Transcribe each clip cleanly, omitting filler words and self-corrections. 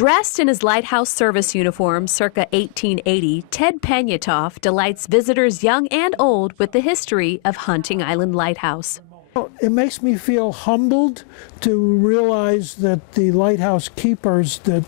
Dressed in his lighthouse service uniform circa 1880, Ted Panyatoff delights visitors young and old with the history of Hunting Island Lighthouse. It makes me feel humbled to realize that the lighthouse keepers that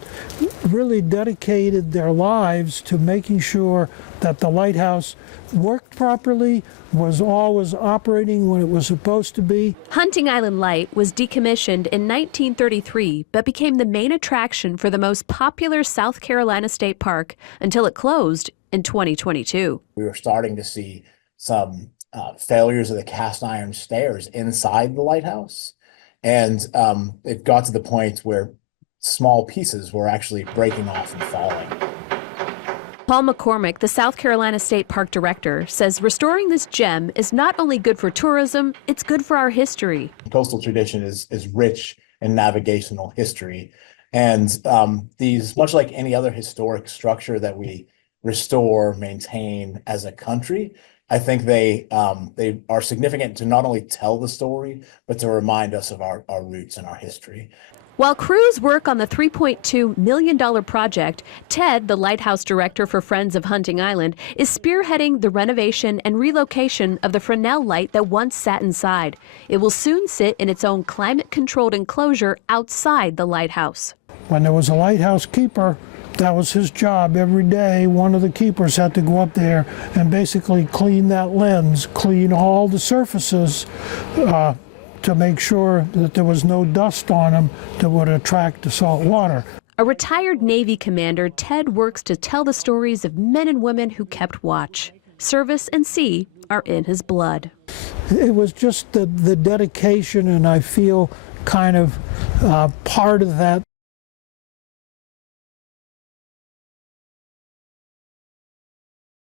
really dedicated their lives to making sure that the lighthouse worked properly, was always operating when it was supposed to be. Hunting Island Light was decommissioned in 1933, but became the main attraction for the most popular South Carolina state park until it closed in 2022. We were starting to see some failures of the cast iron stairs inside the lighthouse. And it got to the point where small pieces were actually breaking off and falling. Paul McCormick, the South Carolina State Park Director, says restoring this gem is not only good for tourism, it's good for our history. Coastal tradition is rich in navigational history. And these, much like any other historic structure that we restore, maintain as a country, I think they are significant to not only tell the story, but to remind us of our roots and our history. While crews work on the $3.2 million project, Ted, the lighthouse director for Friends of Hunting Island, is spearheading the renovation and relocation of the Fresnel light that once sat inside. It will soon sit in its own climate-controlled enclosure outside the lighthouse. When there was a lighthouse keeper, that was his job every day. One of the keepers had to go up there and basically clean that lens, clean all the surfaces to make sure that there was no dust on them that would attract the salt water. A retired Navy commander, Ted works to tell the stories of men and women who kept watch. Service and sea are in his blood. It was just the dedication, and I feel kind of part of that